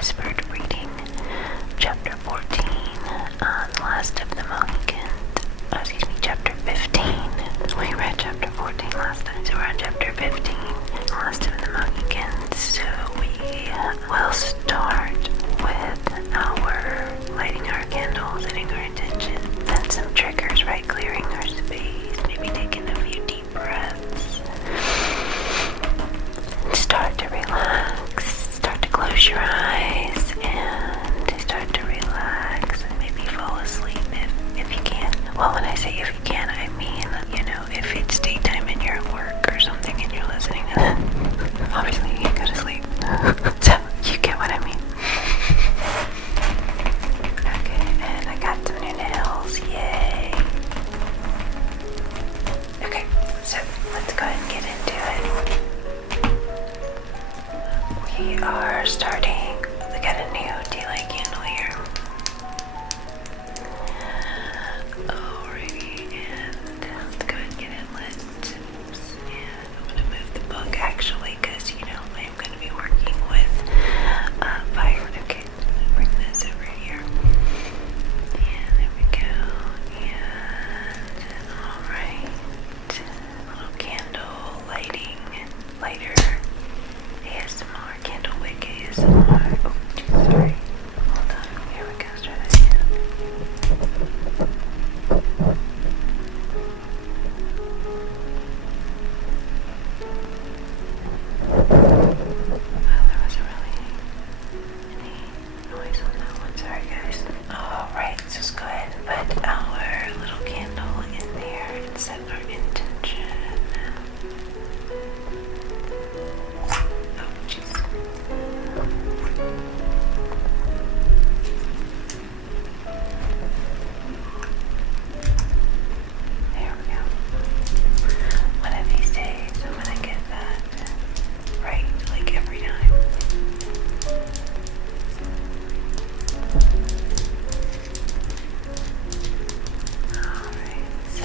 whispered reading chapter 14, Last of the Mohicans. Chapter 15. We read chapter 14 last time, so we're on chapter 15, Last of the Mohicans. So we will start with our lighting our candles, setting our intention, then some triggers, right? Clearing our space, maybe taking a few deep breaths. Start to relax, start to close your eyes, and start to relax, and maybe fall asleep if you can. Well, when I say if you can, I mean, if it's daytime and you're at work or something and you're listening to that, obviously you can't go to sleep. So, you get what I mean. Okay, and I got some new nails, yay. Okay, so let's go ahead and get into it. We are starting, we got a new daylight candle here. Alrighty, and let's go ahead and get it lit. Oops, and I'm going to move the book actually because, I am going to be working with fire. Okay, bring this over here. And there we go. And alright, little candle lighter, ASMR, candle wick ASMR. Oh, geez, sorry. Hold on. Here we go. Let's try that again. Well, there wasn't really any noise on that one. Sorry, guys. Alright, so let's go ahead and put our little candle in there and set our intention. Oh, jeez. There we go. One of these days, I'm gonna get that right, like every time. Alright, so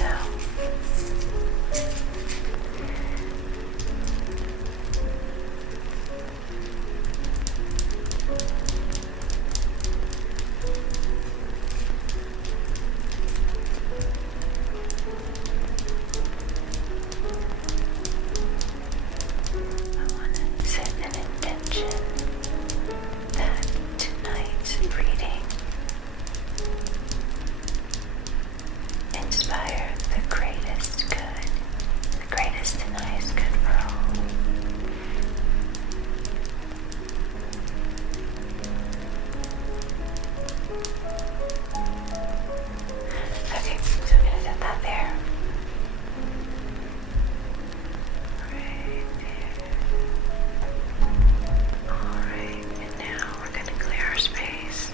I want to set an intention that tonight's reading inspire the greatest good, the greatest and highest good for all. Okay, so I'm going to set that there. Right there. Alright, and now we're going to clear our space.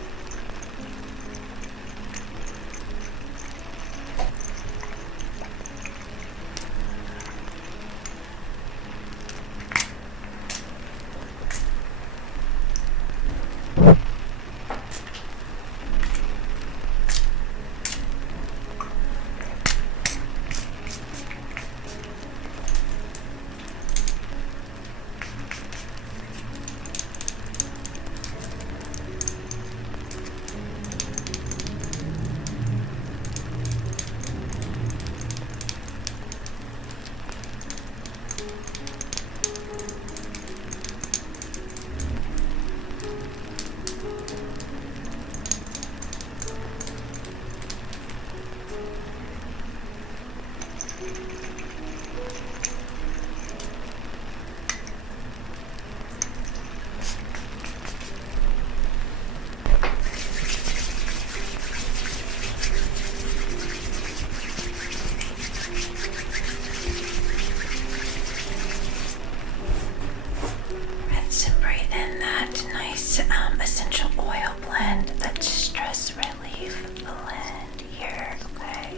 Rinse and breathe in that nice essential oil blend, that stress relief blend here, okay?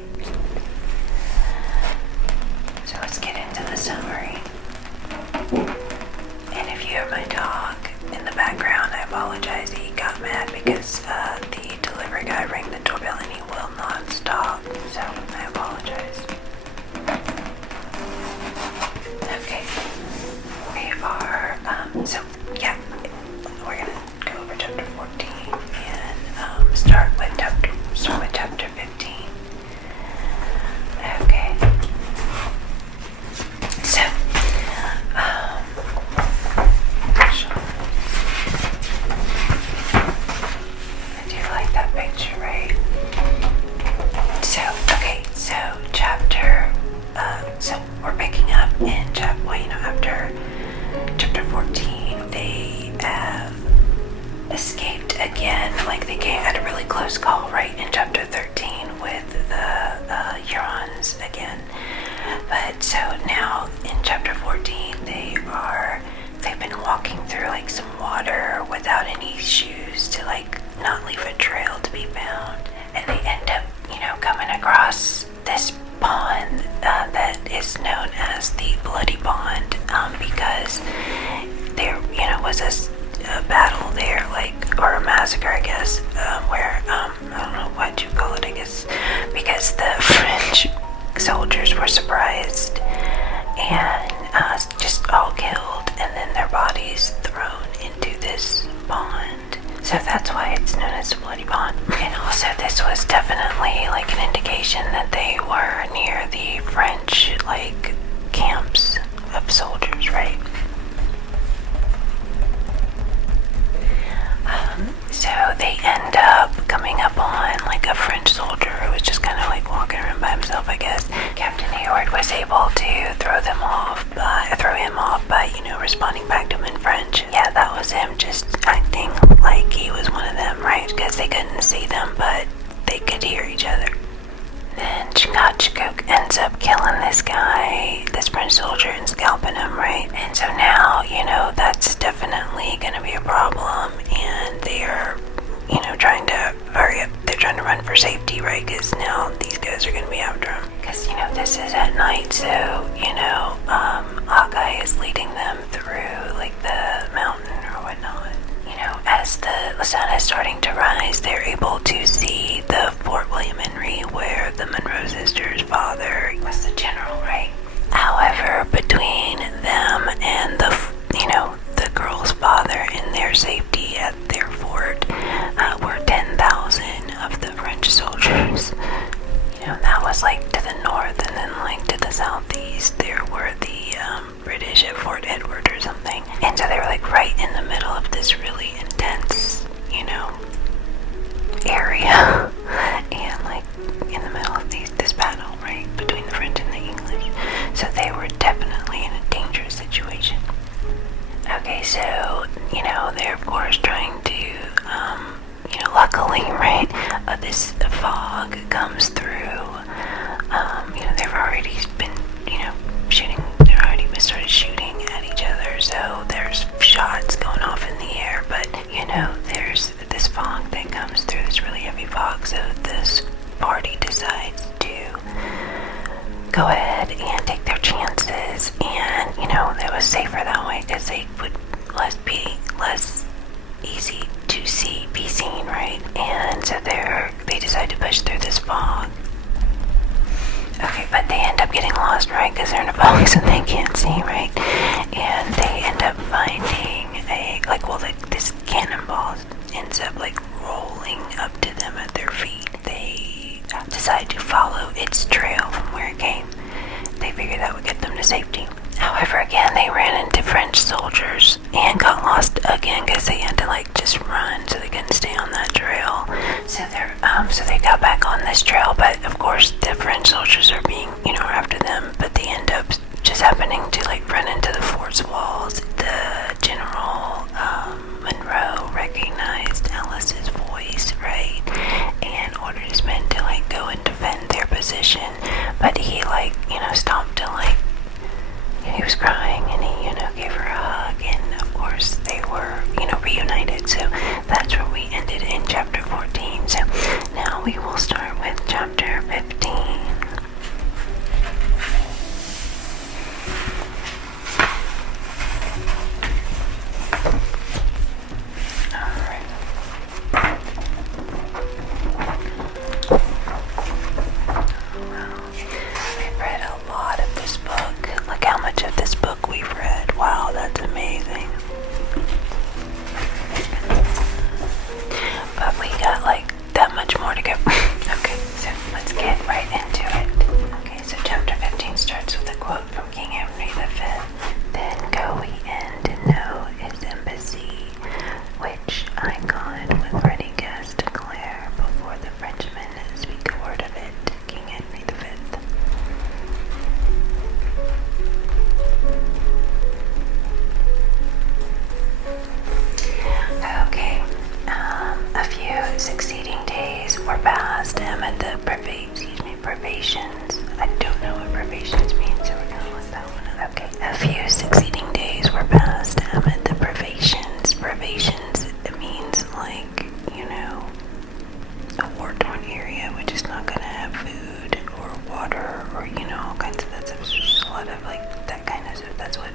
So let's get into the summary. And if you hear my dog in the background, I apologize. He got mad because the delivery guy rang the doorbell and he will not stop. So I apologize. Okay. We are, so yeah, we're gonna go over chapter again, like they had a really close call, right, in chapter 13 with the Hurons again. But so now in chapter 14, they've been walking through like some water without any shoes to like not leave a trail to be found. And they end up, coming across this pond that is known as the Bloody Pond because there, was a battle there, like, or a massacre, I guess, where, I don't know what you call it, I guess, because the French soldiers were surprised and just all killed, and then their bodies thrown into this pond. So that's why it's known as the Bloody Pond. And also this was definitely like an indication that they were near the French like camps of soldiers, right? So they end up coming up on like a French soldier who was just kind of like walking around by himself, I guess. Captain Hayward was able to throw him off by, responding back to him in French. Yeah, that was him just acting like he was one of them, right? Because they couldn't see them, but they could hear each other. Then Chingachgook ends up killing this guy, this French soldier, and scalping him, right? And so now, that's definitely going to be a problem, and they're, trying to hurry up. They're trying to run for safety, right? Because now these guys are going to be after him. Because, this is at night, so, Hawkeye is leading them through, like, the mountain or whatnot. As the sun is starting to rise, they're able to see the Fort William Henry where the Monroe sisters' father was the general, right? However, between them and the girl's father and their safety at their fort were 10,000 of the French soldiers. That was like to the north, and then like to the southeast there were the British at Fort Edward or something. And so they were like right in the middle of this really intense, area. And like in the middle of this battle, right, between the French and the English. So they were definitely in a dangerous situation. Okay, so, they're of course trying to, luckily, right, this fog comes through. They've already been, shooting, they've already started shooting at each other, so there's shots going off in the air, but, there's this fog that comes through, this really heavy fog, so this party decides to go ahead and take their chances, and, it was safer that way, because they would be less easy to be seen, right? And so they decide to push through this fog. Okay, but they end up getting lost, right? Because they're in a fog, so they can't see, right? And they end up finding this cannonball ends up like rolling up to them at their feet. They decide to follow its trail from where it came. They figured that would get them to safety. However, again, they ran into French soldiers and got lost again because they had to like just run, so they couldn't stay on that trail. So they got back on this trail, but of course the French soldiers are being, after them. But they end up just happening to like run into the fort's walls. The General Monroe recognized Alice's voice, right, and ordered his men to like go and defend their position. But he stopped to he was crying, and he, gave her a hug, and of course they were, reunited. So that's where we ended in chapter 14. So now we will start with chapter 15.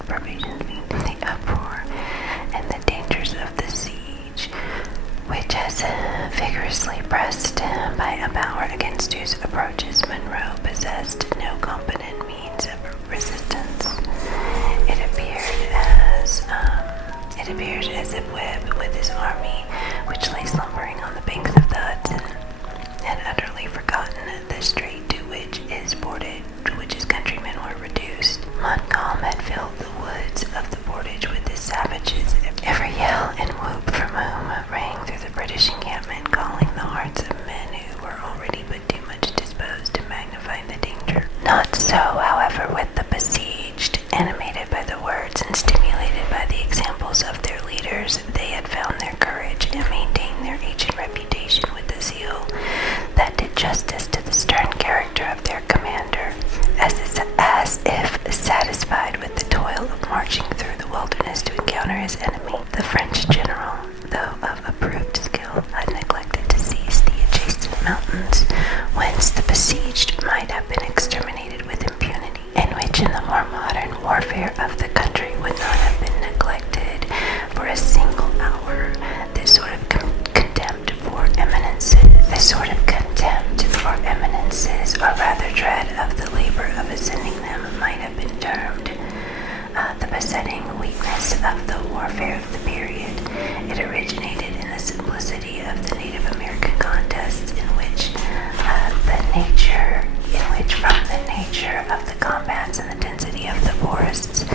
provisions mean the uproar and the dangers of the siege, which has vigorously pressed by a power against whose approaches Monroe possessed no competent means of resistance. It appears as if Webb, with his army, which lay slumbering on the banks of the Hudson, had utterly forgotten the strait to which his countrymen were reduced. Montcalm had filled the woods of the portage with his savages, every yell and whoop from whom rang through the British encampment, calling the hearts of men who were already but too much disposed to magnify the danger. Not so, however, with the besieged. Animated by the words and stimulated by the examples of their leaders, they had found their courage and maintained their ancient reputation with a zeal that did justice to the stern character of their commander, as if satisfied with the toil of marching through the wilderness to encounter his enemy. The French general, though of approved skill, had neglected to seize the adjacent mountains, whence the besieged might have been exterminated with impunity, and which in the more modern warfare of the country would not have been neglected for a single hour. This sort of contempt for eminences, or rather dread of the labor of ascending them, might have been termed the besetting weakness of the warfare of the period. It originated in the simplicity of the Native American contests, from the nature of the combats and the density of the forests,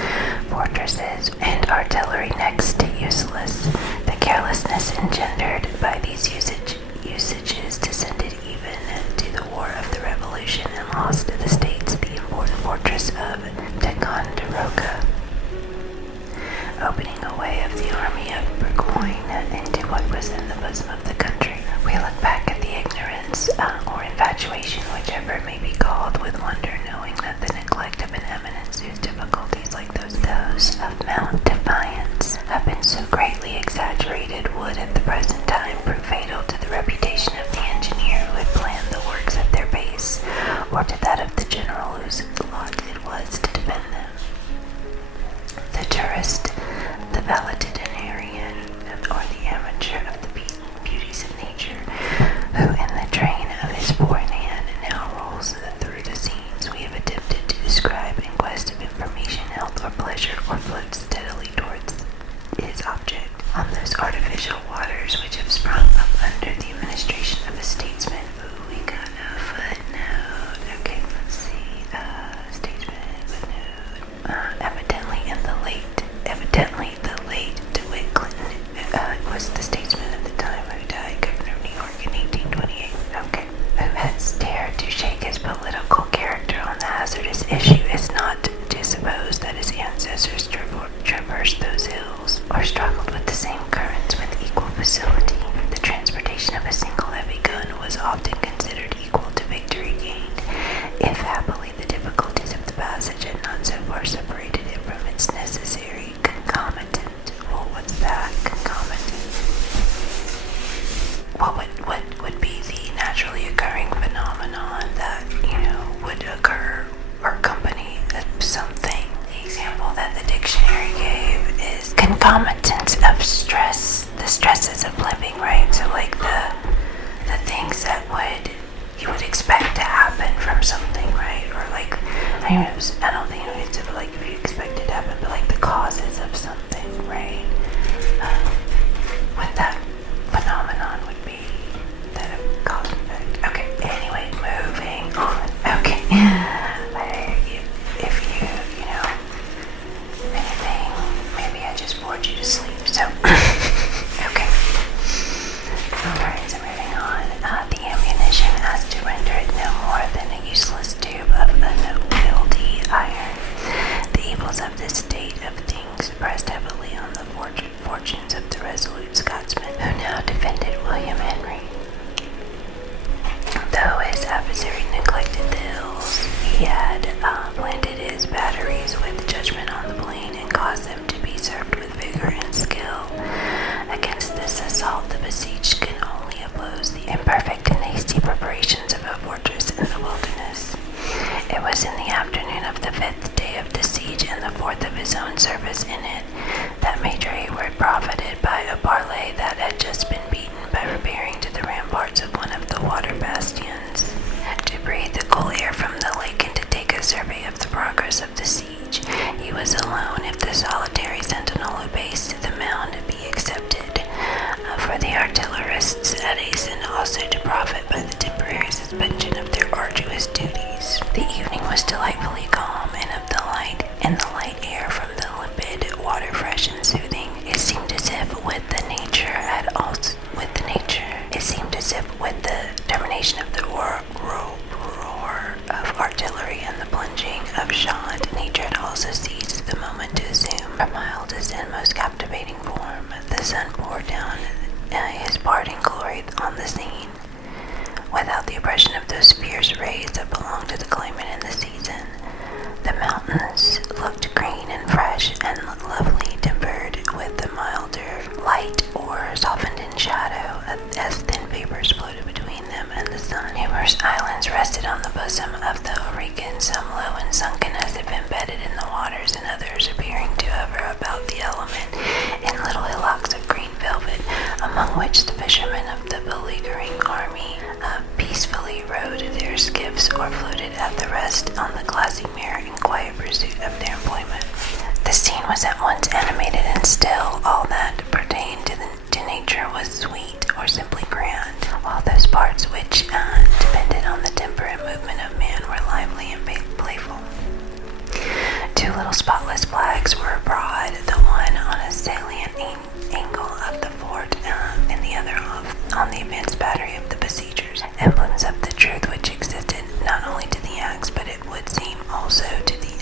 fortresses, and artillery next to useless, the carelessness engendered by these usages descended even to the War of the Revolution and lost to the States the important fortress of Ticonderoga, opening a way of the army of Burgoyne into what was in the bosom of the country. We look back at the ignorance or infatuation, whichever it may be called, with wonder, knowing that the neglect of an eminence whose difficulties, like those of Mount Defiance, have been so greatly exaggerated, would at the present time prove fatal to the reputation of the engineer who had planned the works at their base, or to that of the general whose lot it was to defend them. The tourist, the valetudinarian, or the amateur of the beauties of nature, who in the train of his foreign hand now rolls through the scenes we have attempted to describe in quest of information, health, or pleasure, or floats steadily towards his object on those artificial waters which have sprung up under the administration of a statesman. Ooh, we got a footnote. Okay, let's see. Statesman footnote. Evidently the late DeWitt Clinton was the statesman at the time who died, governor of New York in 1828. Okay. Who has dared to shake his political character on the hazardous issue is not to suppose that his ancestors traversed those hills, or struggled with the same currents with equal facility. The transportation of a single heavy gun was often considered equal to victory gained, if happily the difficulties of the passage had not so far separated it from its necessary concomitant. Well, what's that? Concomitant. What would be the naturally occurring phenomenon that, would occur or accompany something? The example that the dictionary gave is concomitants of stress, the stresses of living, right? So like the things that you would expect to happen from something, right? Or like, I don't think it's like if you expect it to happen, but like the causes of something, right? What that phenomenon would be, that a cause and effect. Okay, anyway, moving on. Okay. If you anything, maybe I just bored you to sleep, so okay. Alright, so moving on. The ammunition has to render it no more than a useless tube of unwieldy iron. The evils of this state of things pressed heavily on the fortunes of the resolute Scotsman who now defended William Henry. Though his adversary neglected the hills, he had planted his batteries with judgment on the plain and caused them to be served with vigor and skill. the solitary sentinel who paced the mound be accepted, for the artillerists at Asen also to profit by the temporary suspension of their arduous duties. The evening was delightfully calm, and the light air from the limpid water fresh and soothing. It seemed as if with the termination of the roar of artillery and the plunging of shot, nature had also seized the moment to assume her mildest and most captivating form. The sun poured down his parting glory on the scene, without the oppression of those fierce rays that belong to the climate and the season. The mountains looked green and fresh and lovely, tempered with the milder light or softened in shadow, as thin vapors floated between them and the sun. Numerous islands rested on the bosom of the Mohicans, some low and sunken as if embedded in the waters, and others appearing to hover about the element in little hillocks of green velvet, among which the fishermen of the beleaguering army peacefully rowed their skiffs or floated at the rest on the glassy mirror in quiet pursuit of their employment. The scene was at once animated and still. All that pertained to nature was sweet or simply grand, while those parts which depended on the temper and movement of man were lively and playful. Two little spotless flags were abroad, the one on a salient angle of the fort, and the other on the advanced battery of the besiegers, emblems of the truth which existed not only to the axe, but it would seem also to the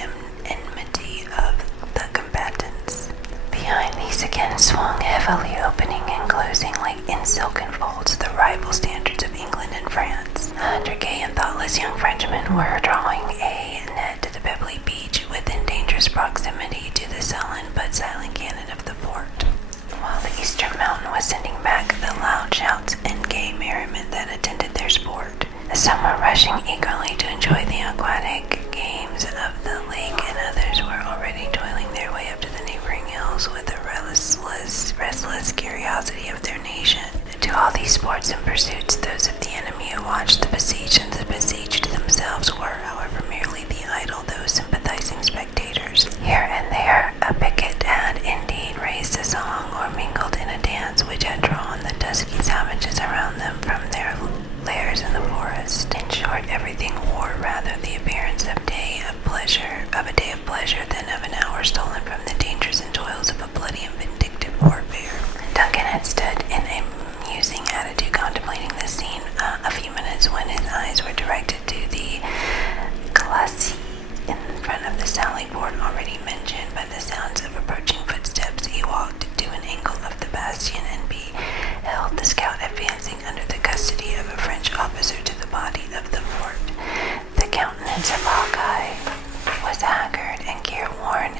enmity of the combatants. Behind these again swung heavily, opening and closing like in silken folds, the rival standards of England and France. 100 gay and thoughtless young Frenchmen were drawing a net to the pebbly beach within dangerous proximity to the sullen but silent cannon of the fort, while the eastern mountain was sending back the loud shouts and gay merriment that attended their sport. Some were rushing eagerly to enjoy the aquatic games of the lake, and others were already toiling their way up to the neighboring hills with the restless curiosity of their nation. To all these sports and pursuits, those of the enemy who watched the besieged and the besieged themselves were, however, merely the idle, though sympathizing spectators. Here and there, a picket had indeed raised a song or mingled in a dance which had drawn the dusky savages around them from their lairs in the forest. In short, everything wore rather the appearance of a day of pleasure than of an hour stolen from the dangers and toils of a bloody and vindictive warfare. Duncan had stood in a musing attitude contemplating this scene a few minutes when his eyes were directed to the glacis in front of the sally port already mentioned. By the sounds of approaching footsteps, he walked to an angle of the bastion and beheld the scout advancing under the custody of a French officer to the body of the fort. The countenance of Hawkeye was haggard and careworn,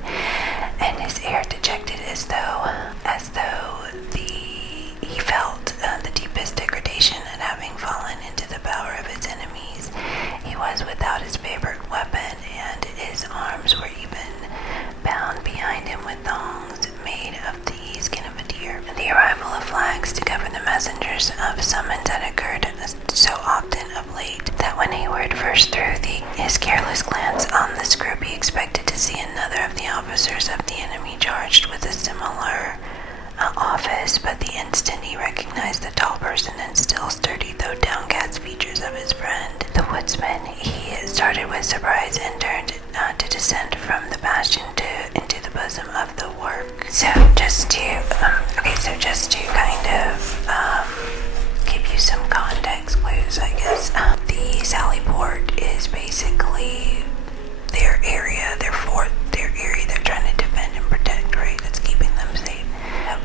and his air dejected as though he felt the deepest degradation at having fallen into the power of his enemies. He was without his favorite weapon, and his arms were even bound behind him with thongs made of the skin of a deer. The arrival of flags to cover the messengers of summons had occurred so often of late that when Hayward first threw his careless glance on this group, he expected to see another of the officers of the enemy charged with a similar office, but the instant he recognized the tall person and still sturdy though downcast features of his friend, the woodsman, he started with surprise and turned to descend from the bastion into the bosom of the work. So just to kind of give you some context clues, I guess, the Sally Port is basically their area, their fort, their area they're trying to defend and protect, right? That's keeping them safe.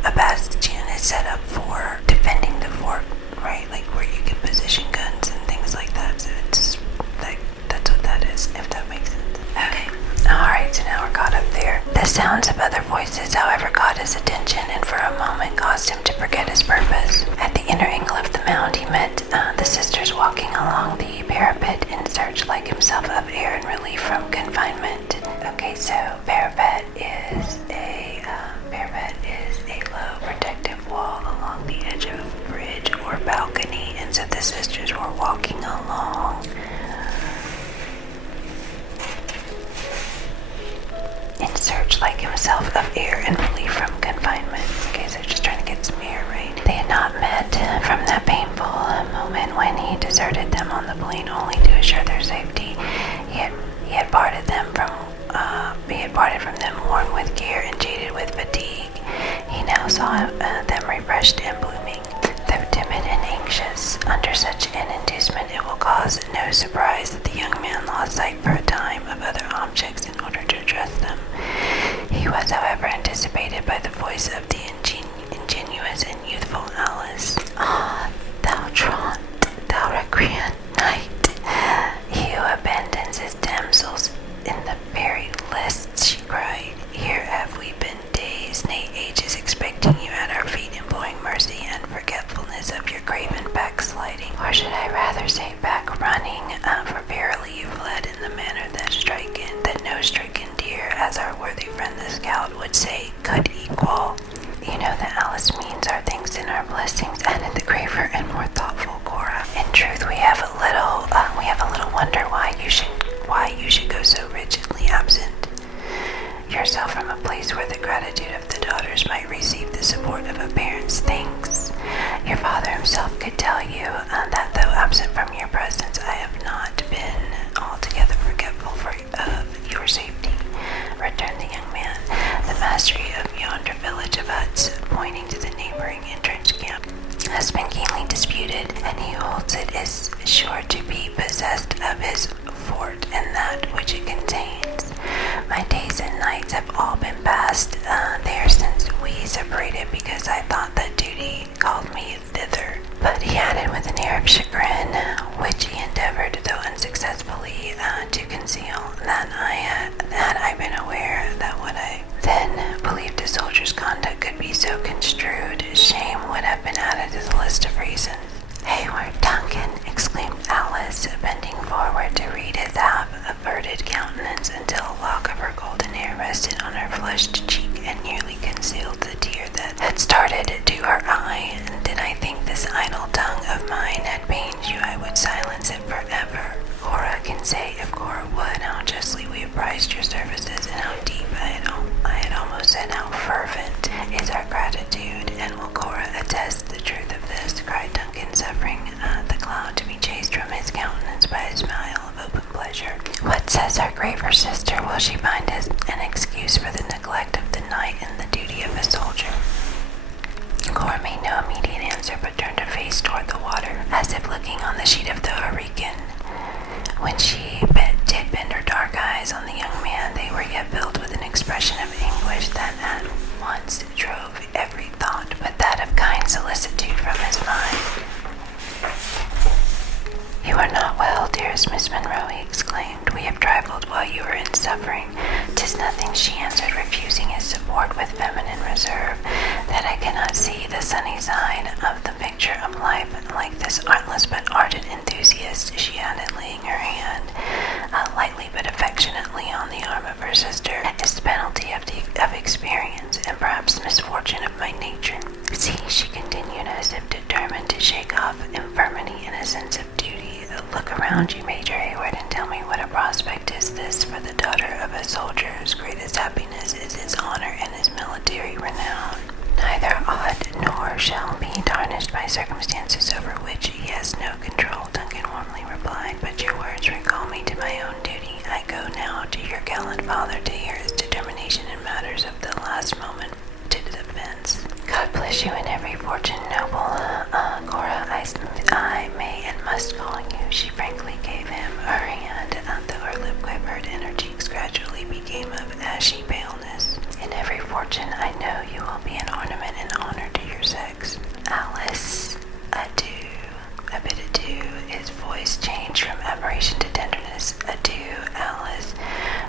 A bastion is set up for defending the fort, right? Like where you can position guns and things like that. So it's like that's what that is, if that makes sense. Okay. Alright, so now we're caught up there. The sounds of other voices, however, caught his attention and for a moment caused him to forget his purpose. At the inner angle of the mound, he met the sisters walking along the parapet in search, like himself, of air and relief from confinement. Okay, so parapet is a low protective wall along the edge of a bridge or balcony, and so the sisters were walking along in search, like himself, of air and relief from confinement. Okay, so just trying to get some air, right? They had not met from that painful moment when he deserted them on the plane only to assure their safety. He had parted from them worn with care and jaded with fatigue. He now saw them refreshed and blooming. Though timid and anxious, under such an inducement it will cause no surprise that the young man lost sight for a time of other objects in order to address them. He was, however, anticipated by the voice of the ingenuous and youthful Alice. Ah, thou truant, thou recreant knight, he who abandons his damsels in the very lists, she cried. Here have we been days, nay ages, expecting you at our feet, imploring mercy and forgetfulness of your craven backsliding. Or should I rather say back running, for verily you fled in the manner that no stricken deer, as our worthy friend the scout would say, could equal. You know that Alice means our thanks and our blessings, added the graver and more thoughtful Cora. In truth, we have a little wonder why you should go so rigidly absent yourself from a place where the gratitude of the daughters might receive the support of a parent's thanks. Your father himself could tell you that though absent from your presence, I have not been altogether forgetful of your safety, returned the young man. The mastery of yonder village of huts, pointing to the neighboring entrenched camp, has been keenly disputed, and he holds it is sure to be possessed of his fort and that which it contains. My days and nights have all been passed there since we separated, because I thought that duty called me thither. But he added with an air of chagrin, which he endeavored, though unsuccessfully, to conceal, that had I been aware that what I then believed a soldier's conduct could be so construed, shame would have been added to the list of reasons. Hayward Duncan, exclaimed Alice, bending forward to read his half-averted countenance until a lock of her golden hair rested on her flushed cheek and nearly concealed the tear that had started to her eye. Did I think this idle tongue of mine had pained you, I would silence it forever. Cora can say, if Cora would, how justly we have prized your services, and how deep, I had almost said how fervent, is our gratitude. And will Cora attest the truth of this? Cried Duncan, suffering the cloud to be chased from his countenance by a smile of open pleasure. What says our graver sister? Will she find an excuse for the neglect of the night and the duty of a soldier? Cora made no immediate answer, but turned her face toward the water, as if looking on the sheet of the hurricane. When she did bend her dark eyes on the young man, they were yet filled with an expression of anguish that at once drove every thought but that of kind solicitude from his mind. You are not well, dearest Miss Monroe, he exclaimed. We have trifled while you were in suffering. 'Tis nothing, she answered, refusing his support with feminine reserve, that I cannot see the sunny side of the picture of life like this artless but ardent enthusiast, she added, laying her hand lightly but affectionately on the arm of her sister. Is the penalty of experience and perhaps misfortune of my nature. See, she continued, as if determined to shake off infirmity and a sense of duty. Look around you, Major Hayward, and tell me what a prospect is this for the daughter of a soldier whose greatest happiness is his honor and his military renown. Neither ought nor shall be tarnished by circumstances over which he has no control, Duncan warmly replied, but your words recall me to my own duty. I go now to your gallant father to hear his determination in matters of the last moment to defense. God bless you in every fortune, noble Cora, I may and must call you. She frankly gave him her hand, though her lip quivered and her cheeks gradually became of ashy paleness. In every fortune, I know you will be an ornament and honor to your sex. Alice, adieu. A bit adieu. His voice changed from admiration to tenderness. Adieu, Alice.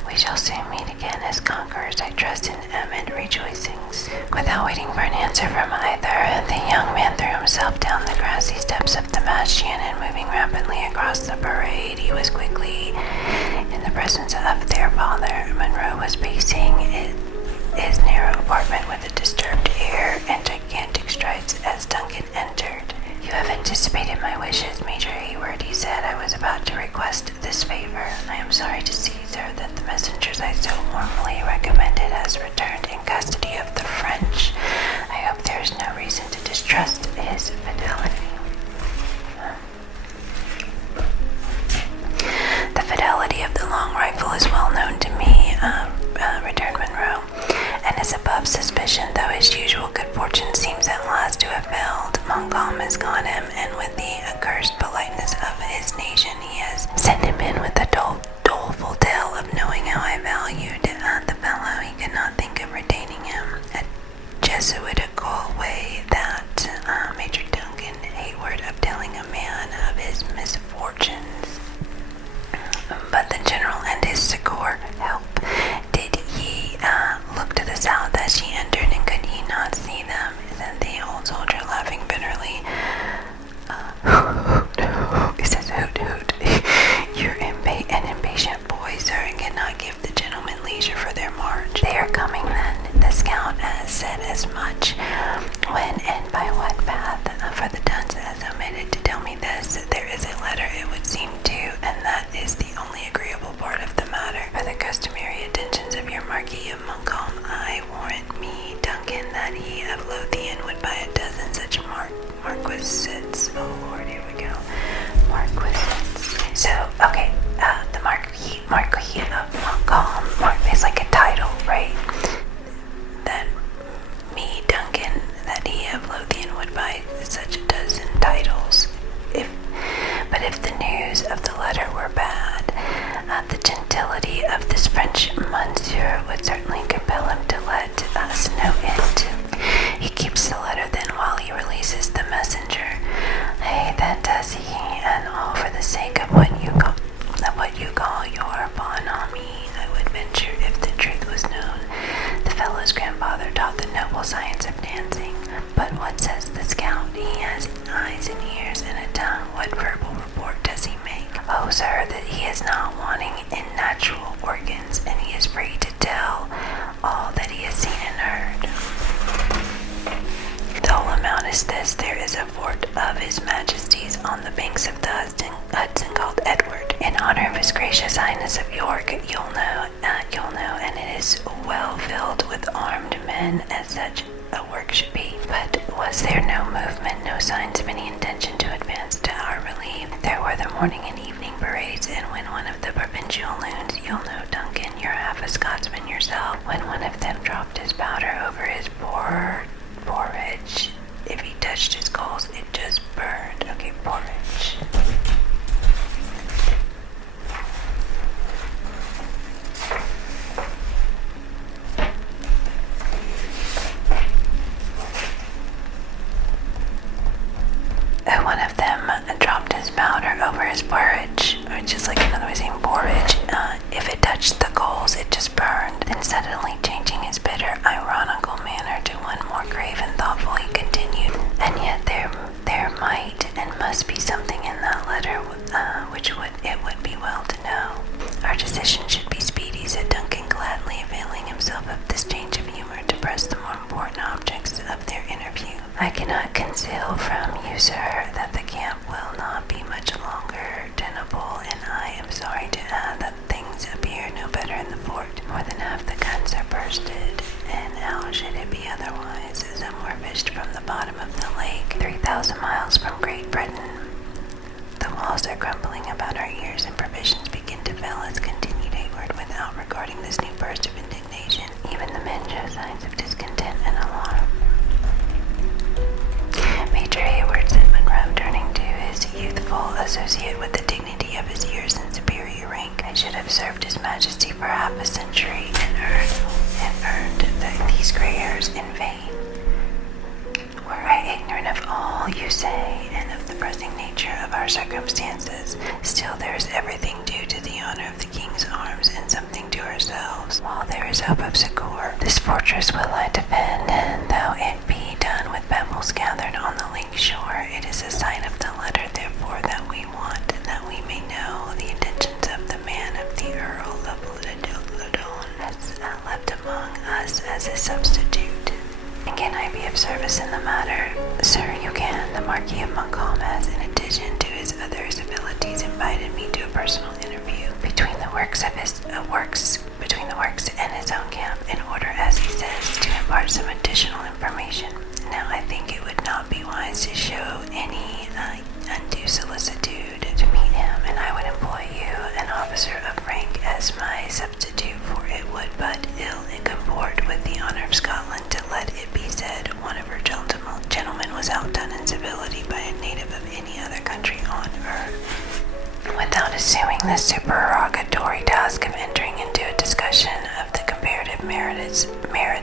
We shall soon meet again as conquerors, I trust, in amid rejoicings. Without waiting for an answer from either, the young man threw himself down the grassy steps of the bastion, and moving rapidly across the parade, he was quickly in the presence of their father. Monroe was pacing his narrow apartment with a disturbed air and gigantic strides as Duncan entered. You have anticipated my wishes, Major Hayward, he said. I was about to request this favor. I am sorry to see, sir, that the messengers I so warmly recommended has returned in custody suspicion, though his usual good fortune seems at last to have failed. Montcalm has got him, and with the accursed politeness of his nation, he has sent him in with a doleful tale of knowing how I valued the fellow. He could not think of retaining him. A Jesuitical way that Major Duncan Hayward of telling a man of his misfortunes. But the general and his succour help. Did ye look to the south as ye entered, and could ye not see them? Said the old soldier, laughing bitterly. He says, hoot, hoot. You're an impatient boy, sir, and cannot give the gentlemen leisure for their march. They are coming, then. The scout has said as much. When and by what path? For the dunce has omitted to tell me this. There is a letter, it would seem to, and that is the only agreeable part of the matter. For the customary attentions of your Marquis of Montcalm, I warrant me, Duncan, that he of Lothian would buy a dozen such marquisate. Oh Lord, here we go. Marquisate. So, okay, the Marquis of Montcalm is like a title, right? That me, Duncan, that he of Lothian would buy such a dozen titles. But if the news of the letter were bad, the gentility of this French monsieur would certainly compel him to let us know it. He keeps the letter then while he releases the messenger. Hey, that does he, and all for the sake of what you call your bonhomie. I would venture, if the truth was known, the fellow's grandfather taught the noble science of dancing. But what says the scout? He has eyes and ears and a tongue. What verbal report does he make? Oh, sir, that he is not wanting in natural organs, and he is free to tell all that he has seen and heard. The whole amount is this: there is a fort of his Majesty's on the banks of the Hudson called Edward, in honor of his gracious Highness of York. You'll know, and it is well filled with armed men, as such a work should be. But was there no movement, no signs of any intention to advance to our relief? There were the morning and evening parades, and when one of the provincial loons, you'll know, Duncan, you're half a Scotsman yourself, when one of them dropped his powder over his porridge, if he touched his coals, it just burned. Okay, porridge. One of them dropped his powder over his porridge, or just like another way saying porridge. If it touched the coals, it just burned. Then suddenly changing his bitter, ironical manner to one more grave and thoughtful, he continued, and yet there might and must be something in that letter which it would be well to know. Our decision should be speedy, said Duncan, gladly availing himself of this change of humor to press the more important objects of their interview. I cannot conceal from you, sir, that the camp will not be much longer tenable, and I am sorry to add that things appear no better in the fort. More than half the guns are bursted, and how should it be otherwise? Some were fished from the bottom of the lake, 3,000 miles from Great Britain. The walls are crumbling about our ears, and provisions begin to fail us, continued Hayward, without regarding this new burst of indignation. Even the men show signs of discontent and alarm. Major Hayward, said Monroe, turning to his youthful associate with the dignity of his years and superior rank, I should have served His Majesty for half a century and earned these gray hairs in vain. Were I ignorant of all you say and of the pressing nature of our circumstances, still there is everything due to the honor of the King's arms and something to ourselves. While there is hope of succor, this fortress will I defend, and though it be done with pebbles gathered on the lake shore, it is a sign of the letter, therefore, that we want, that we may know the intentions of the man of the Earl of Loudoun has left among us as a substitute. And can I be of service in the matter? Sir, you can. The Marquis of Montcalm has, in addition to his other civilities, invited me to a personal interview between the works and his own camp, in order, as he says, to impart some additional information. Now, I think it would not be wise to show any undue solicitude to meet him, and I would employ you, an officer of rank, as my substitute, for it would but ill comport with the honor of Scotland the supererogatory task of entering into a discussion of the comparative merits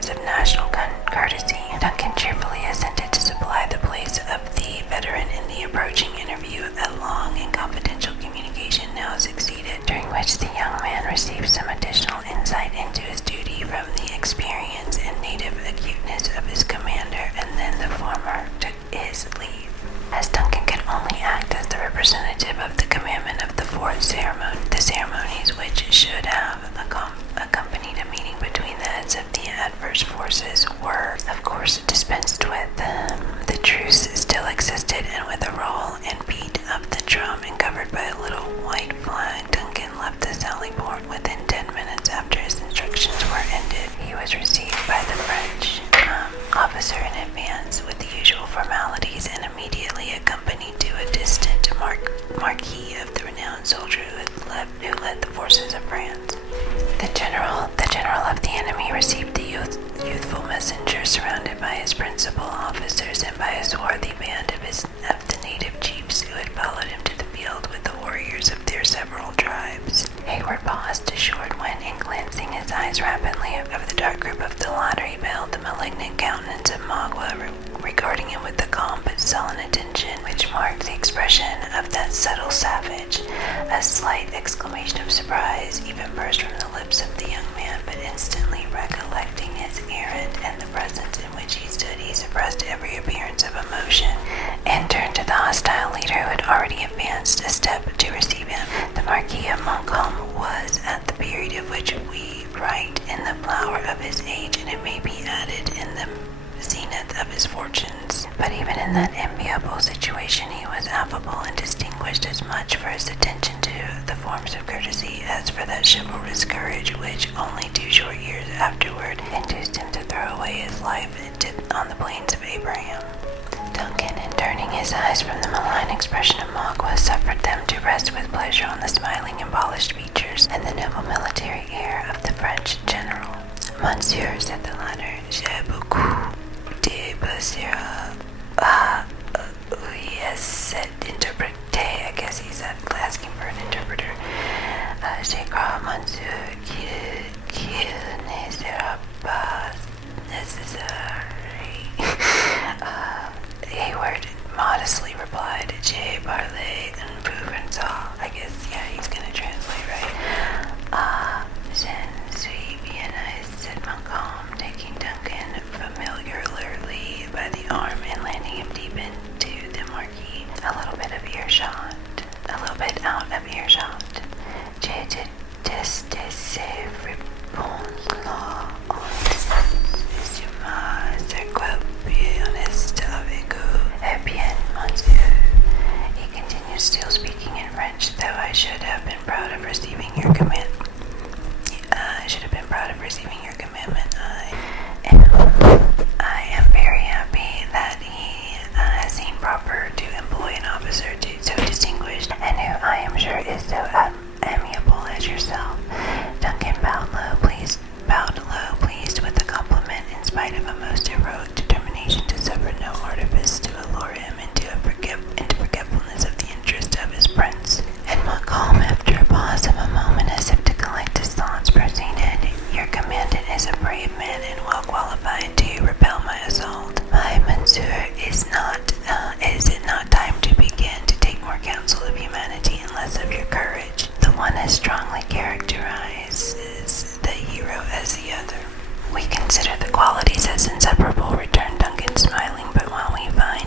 of national courtesy. Duncan cheerfully assented to supply the place of the veteran in the approaching interview. A long and confidential communication now succeeded, during which the young man received some additional insight into his duty from the experience and native acuteness of his commander, and then the former took his leave. As Duncan could only act as the representative of the commandment of the fourth ceremony, the ceremonies which should have accompanied a meeting between the heads of the adverse forces were, of course, dispensed with. The truce still existed, and with a roll and beat of the drum and covered by a little white flag, Duncan left the sally port. Within 10 minutes after his instructions were ended, he was received by the French officer in advance with the usual formalities, and immediately accompanied to a distant marquis of the renowned soldier who led the forces of France. The general of the enemy received the youthful messenger, surrounded by his principal officers and by a swarthy band of the native chiefs who had followed him to the field with the warriors of their several tribes. Hayward paused assured when, in glancing his eyes rapidly over the dark group of the latter, he beheld the malignant countenance of Magua regarding him with the calm but sullen attention which marked the expression of that subtle savage. A slight exclamation of surprise even burst from the lips of the young man, but instantly recollecting his errand and the presence in which he stood, he suppressed every appearance of emotion and turned to the hostile leader who had already advanced a step to receive him. The Marquis of Montcalm was at the period of which we write in the flower of his age, and it may be added in the zenith of his fortunes. But even in that enviable situation he was affable and distinguished as much for his attention to the forms of courtesy as for that chivalrous courage which only 2 short years afterward induced him to throw away his life on the plains of Abraham. Duncan, in turning his eyes from the malign expression of Magua, suffered them to rest with pleasure on the smiling and polished features and the noble military air of the French general. Monsieur, said the latter, j'ai beaucoup de plaisir. Yes, said interpreter. I guess he's asking for an interpreter. Je crois, monsieur, qu'il ne sera pas necessary. Hayward modestly replied, Je parle en provençal. I guess, yeah, he's gonna translate, right? Je ne suis bien aise, said Montcalm, taking Duncan familiarly by the arm and landing him deep into the marquee, a little bit out of earshot. Je déteste ces réponses-là. C'est quoi bien honnête avec vous? Eh bien, monsieur, he continued, still speaking in French, though I should have been proud of receiving your command. I am very happy that he has seen proper to employ an officer so distinguished, and who I am sure is so amiable as yourself. Duncan bowed low, pleased with the compliment, in spite of a most heroic determination to suffer no artifice to allure him into forgetfulness of the interest of his prince. And Montcalm, after a pause of a moment, as if to collect his thoughts, proceeded, Your commandant is a brave man and well qualified to repel my assault. My monsieur, is it not time to begin to take more counsel of humanity and less of your courage? The one as strongly characterizes the hero as the other. We consider the qualities as inseparable, returned Duncan, smiling, but while we find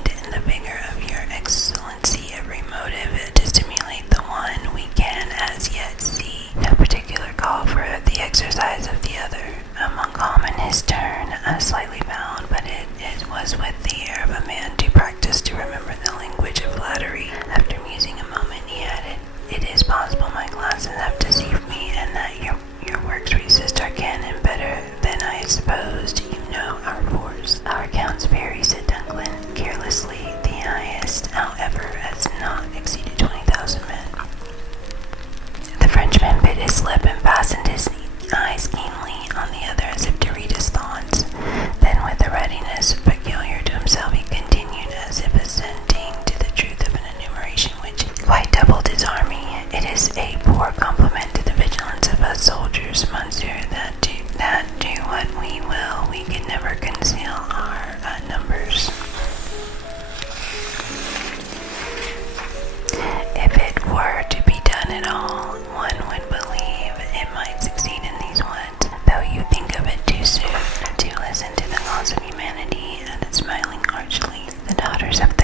smiling archly. The daughters of